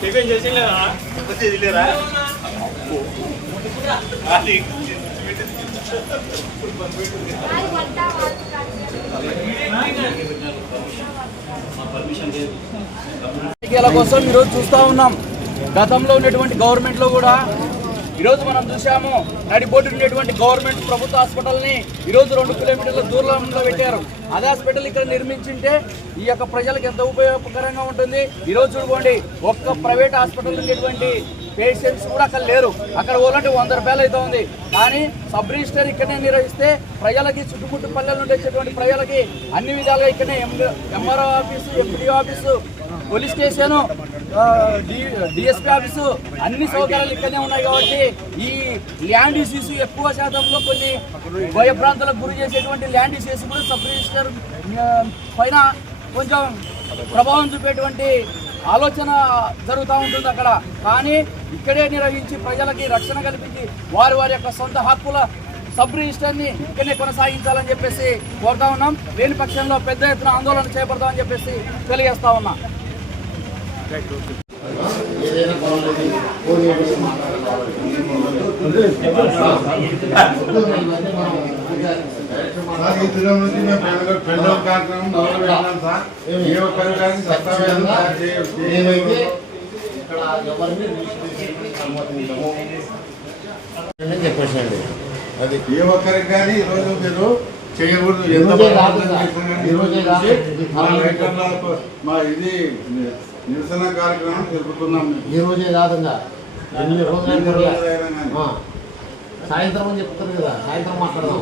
Tiffin చేసిలేరా లేరా రాజకీయాల కోసం ఈరోజు చూస్తూ ఉన్నాం. గతంలో ఉన్నటువంటి గవర్నమెంట్లో కూడా ఈరోజు మనం చూసాము. నడిబొడ్డు ఉండేటువంటి గవర్నమెంట్ ప్రభుత్వ హాస్పిటల్ని ఈరోజు 2 కిలోమీటర్ల దూరంలో పెట్టారు. అదే హాస్పిటల్ ఇక్కడ నిర్మించింటే ఈ యొక్క ప్రజలకు ఎంత ఉపయోగకరంగా ఉంటుంది. ఈరోజు చూడండి, ఒక్క ప్రైవేట్ హాస్పిటల్ ఉండేటువంటి పేషెంట్స్ కూడా అక్కడ లేరు. అక్కడ పోవాలంటే 100 రూపాయలు అయితే ఉంది. కానీ సబ్ రిజిస్టర్ ఇక్కడనే నిర్వహిస్తే ప్రజలకి, చుట్టుముట్టు పల్లెల నుండి వచ్చేటువంటి ప్రజలకి అన్ని విధాలుగా ఇక్కడనే MRO office, MPD office, police station, DSP office అన్ని సౌకర్యాలు ఇక్కడనే ఉన్నాయి. కాబట్టి ఈ ల్యాండ్ ఇష్యూస్ ఎక్కువ శాతంలో కొన్ని భయభ్రాంతులకు గురి చేసేటువంటి ల్యాండ్ ఇష్యూస్ కూడా సబ్ రిజిస్టర్ పైన కొంచెం ప్రభావం చూపేటువంటి ఆలోచన జరుగుతూ ఉంటుంది అక్కడ. కానీ ఇక్కడే నిర్వహించి ప్రజలకి రక్షణ కల్పించి వారి యొక్క సొంత హక్కుల సబ్ రిజిస్టర్ని ఇక్కడనే కొనసాగించాలని చెప్పేసి కోరుతా ఉన్నాం. లేని పక్షంలో పెద్ద ఎత్తున ఆందోళన చేపడతామని చెప్పేసి తెలియజేస్తా ఉన్నా. చెప్పేసండి అది ఏ ఒక్కరికి కానీ ఈరోజు మీరు చేయకూడదు. ఎంత మా ఇది నిరసన కార్యక్రమం జరుపుతున్నాం. ఈ రోజే కాదంగా 8 రోజులు సాయంత్రం అని చెప్తారు కదా, సాయంత్రం మాట్లాడదాం.